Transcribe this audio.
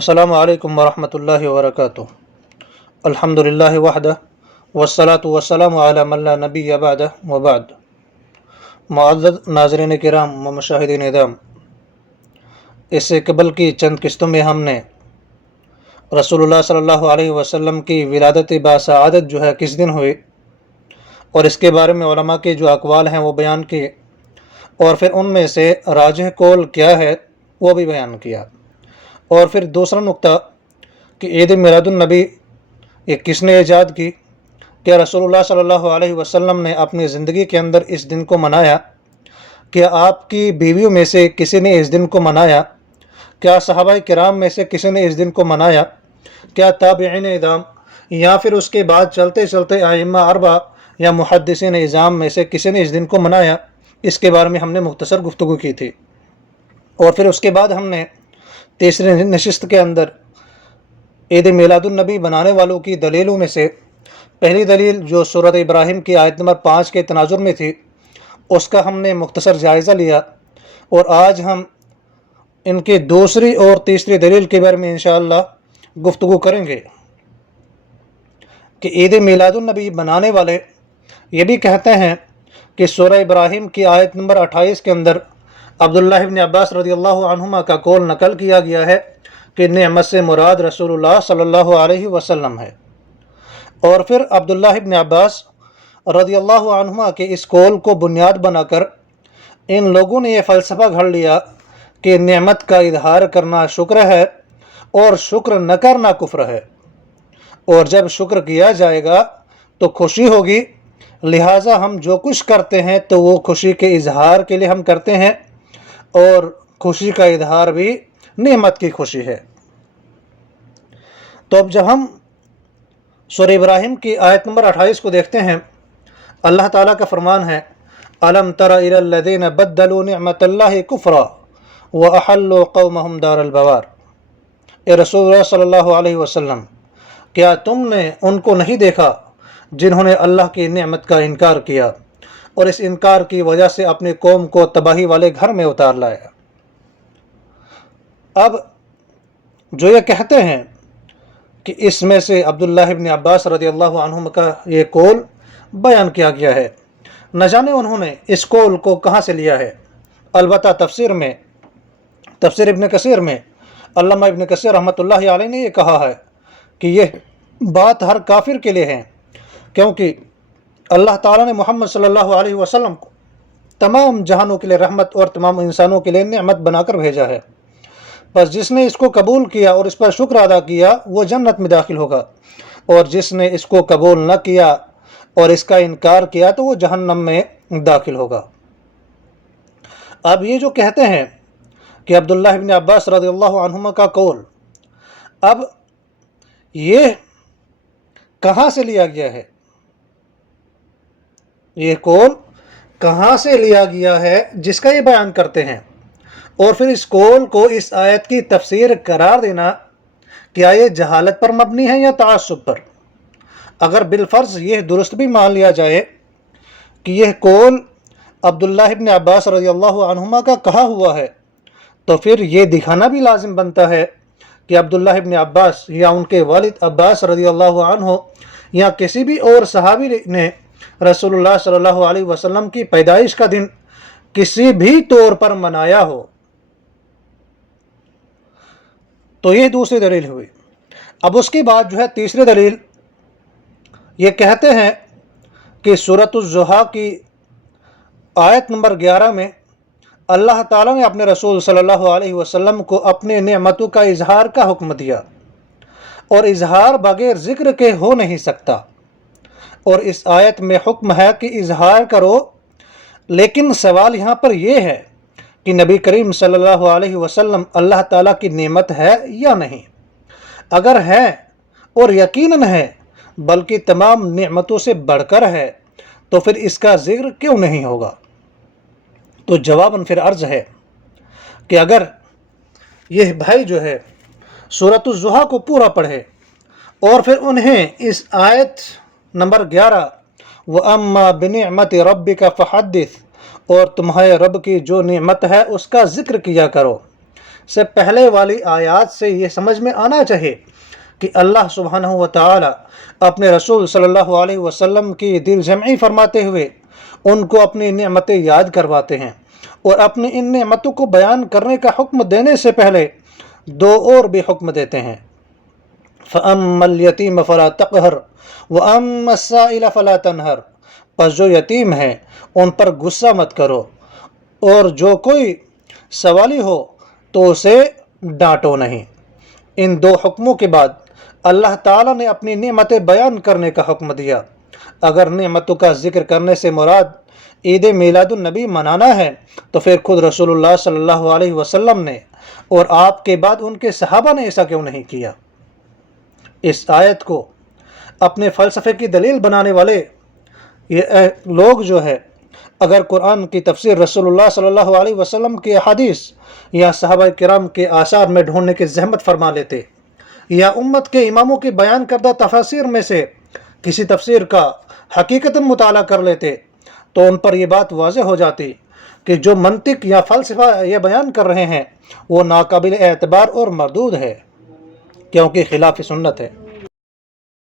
السلام علیکم ورحمۃ اللہ وبرکاتہ۔ الحمدللہ وحدہ والصلاة والسلام علی من لا نبی بعدہ وبعد۔ معزز ناظرین کرام و مشاہدین اعظام، اس سے قبل کی چند قسطوں میں ہم نے رسول اللہ صلی اللہ علیہ وسلم کی ولادت باسعادت جو ہے کس دن ہوئی، اور اس کے بارے میں علماء کے جو اقوال ہیں وہ بیان کیے، اور پھر ان میں سے راجح قول کیا ہے وہ بھی بیان کیا۔ اور پھر دوسرا نقطہ کہ عید میلاد النبی یہ کس نے ایجاد کی؟ کیا رسول اللہ صلی اللہ علیہ وسلم نے اپنی زندگی کے اندر اس دن کو منایا؟ کیا آپ کی بیویوں میں سے کسی نے اس دن کو منایا؟ کیا صحابہ کرام میں سے کسی نے اس دن کو منایا؟ کیا تابعین اعظام یا پھر اس کے بعد چلتے چلتے ائمہ اربعہ یا محدثین اعظام میں سے کسی نے اس دن کو منایا؟ اس کے بارے میں ہم نے مختصر گفتگو کی تھی۔ اور پھر اس کے بعد ہم نے تیسری نشست کے اندر عید میلاد النبی بنانے والوں کی دلیلوں میں سے پہلی دلیل جو سورۃ ابراہیم کی آیت نمبر 5 کے تناظر میں تھی، اس کا ہم نے مختصر جائزہ لیا، اور آج ہم ان کی دوسری اور تیسری دلیل کے بارے میں انشاءاللہ گفتگو کریں گے کہ عید میلاد النبی بنانے والے یہ بھی کہتے ہیں کہ سورہ ابراہیم کی آیت نمبر 28 کے اندر عبداللہ ابن عباس رضی اللہ عنہما کا قول نقل کیا گیا ہے کہ نعمت سے مراد رسول اللہ صلی اللہ علیہ وسلم ہے، اور پھر عبداللہ ابن عباس رضی اللہ عنہما کے اس قول کو بنیاد بنا کر ان لوگوں نے یہ فلسفہ گھڑ لیا کہ نعمت کا اظہار کرنا شکر ہے اور شکر نہ کرنا کفر ہے، اور جب شکر کیا جائے گا تو خوشی ہوگی، لہٰذا ہم جو کچھ کرتے ہیں تو وہ خوشی کے اظہار کے لیے ہم کرتے ہیں، اور خوشی کا اظہار بھی نعمت کی خوشی ہے۔ تو اب جب ہم سورہ ابراہیم کی آیت نمبر 28 کو دیکھتے ہیں، اللہ تعالیٰ کا فرمان ہے أَلَمْ تَرَ إِلَى الَّذِينَ بَدَّلُوا نِعْمَةَ اللَّهِ كُفْرًا وَأَحَلُّوا قَوْمَهُمْ دَارَ الْبَوَارِ۔ اے رسول اللہ صلی اللہ علیہ وسلم، کیا تم نے ان کو نہیں دیکھا جنہوں نے اللہ کی نعمت کا انکار کیا اور اس انکار کی وجہ سے اپنی قوم کو تباہی والے گھر میں اتار لایا؟ اب جو یہ کہتے ہیں کہ اس میں سے عبداللہ ابن عباس رضی اللہ عنہم کا یہ قول بیان کیا گیا ہے، نہ جانے انہوں نے اس قول کو کہاں سے لیا ہے۔ البتہ تفسیر ابن کثیر میں علامہ ابن کثیر رحمۃ اللہ علیہ نے یہ کہا ہے کہ یہ بات ہر کافر کے لیے ہے، کیونکہ اللہ تعالیٰ نے محمد صلی اللہ علیہ وسلم کو تمام جہانوں کے لیے رحمت اور تمام انسانوں کے لیے نعمت بنا کر بھیجا ہے، بس جس نے اس کو قبول کیا اور اس پر شکر ادا کیا وہ جنت میں داخل ہوگا، اور جس نے اس کو قبول نہ کیا اور اس کا انکار کیا تو وہ جہنم میں داخل ہوگا۔ اب یہ جو کہتے ہیں کہ عبداللہ ابن عباس رضی اللہ عنہما کا قول، اب یہ کہاں سے لیا گیا ہے؟ یہ قول کہاں سے لیا گیا ہے جس کا یہ بیان کرتے ہیں؟ اور پھر اس قول کو اس آیت کی تفسیر قرار دینا کیا یہ جہالت پر مبنی ہے یا تعصب پر؟ اگر بالفرض یہ درست بھی مان لیا جائے کہ یہ قول عبداللہ ابن عباس رضی اللہ عنہما کا کہا ہوا ہے، تو پھر یہ دکھانا بھی لازم بنتا ہے کہ عبداللہ ابن عباس یا ان کے والد عباس رضی اللہ عنہ یا کسی بھی اور صحابی نے رسول اللہ صلی اللہ علیہ وسلم کی پیدائش کا دن کسی بھی طور پر منایا ہو۔ تو یہ دوسری دلیل ہوئی۔ اب اس کے بعد جو ہے تیسری دلیل، یہ کہتے ہیں کہ سورۃ الضحیٰ کی آیت نمبر 11 میں اللہ تعالیٰ نے اپنے رسول صلی اللہ علیہ وسلم کو اپنے نعمتوں کا اظہار کا حکم دیا، اور اظہار بغیر ذکر کے ہو نہیں سکتا، اور اس آیت میں حکم ہے کہ اظہار کرو، لیکن سوال یہاں پر یہ ہے کہ نبی کریم صلی اللہ علیہ وسلم اللہ تعالیٰ کی نعمت ہے یا نہیں؟ اگر ہے اور یقیناً ہے، بلکہ تمام نعمتوں سے بڑھ کر ہے، تو پھر اس کا ذکر کیوں نہیں ہوگا؟ تو جواباً پھر عرض ہے کہ اگر یہ بھائی جو ہے سورۃ الضحیٰ کو پورا پڑھے اور پھر انہیں اس آیت نمبر 11 وَأَمَّا بِنِعْمَةِ رَبِّكَ فَحَدِّثْ اور تمہارے رب کی جو نعمت ہے اس کا ذکر کیا کرو، سے پہلے والی آیات سے یہ سمجھ میں آنا چاہیے کہ اللہ سبحانہ و تعالی اپنے رسول صلی اللہ علیہ وسلم کی دل جمعی فرماتے ہوئے ان کو اپنی نعمتیں یاد کرواتے ہیں، اور اپنی ان نعمتوں کو بیان کرنے کا حکم دینے سے پہلے دو اور بھی حکم دیتے ہیں۔ فَأَمَّا الْيَتِيمَ فَلَا تَقْهَرْ وَأَمَّا السَّائِلَ فَلَا تَنْهَرْ، پس جو یتیم ہیں ان پر غصہ مت کرو، اور جو کوئی سوالی ہو تو اسے ڈانٹو نہیں۔ ان دو حکموں کے بعد اللہ تعالیٰ نے اپنی نعمتیں بیان کرنے کا حکم دیا۔ اگر نعمتوں کا ذکر کرنے سے مراد عید میلاد النبی منانا ہے تو پھر خود رسول اللہ صلی اللہ علیہ وسلم نے اور آپ کے بعد ان کے صحابہ نے ایسا کیوں نہیں کیا؟ اس آیت کو اپنے فلسفے کی دلیل بنانے والے یہ لوگ جو ہے، اگر قرآن کی تفسیر رسول اللہ صلی اللہ علیہ وسلم کے احادیث یا صحابہ کرام کے آثار میں ڈھونڈنے کی زحمت فرما لیتے، یا امت کے اماموں کی بیان کردہ تفاسیر میں سے کسی تفسیر کا حقیقتاً مطالعہ کر لیتے، تو ان پر یہ بات واضح ہو جاتی کہ جو منطق یا فلسفہ یہ بیان کر رہے ہیں وہ ناقابل اعتبار اور مردود ہے، کیونکہ خلاف سنت ہے۔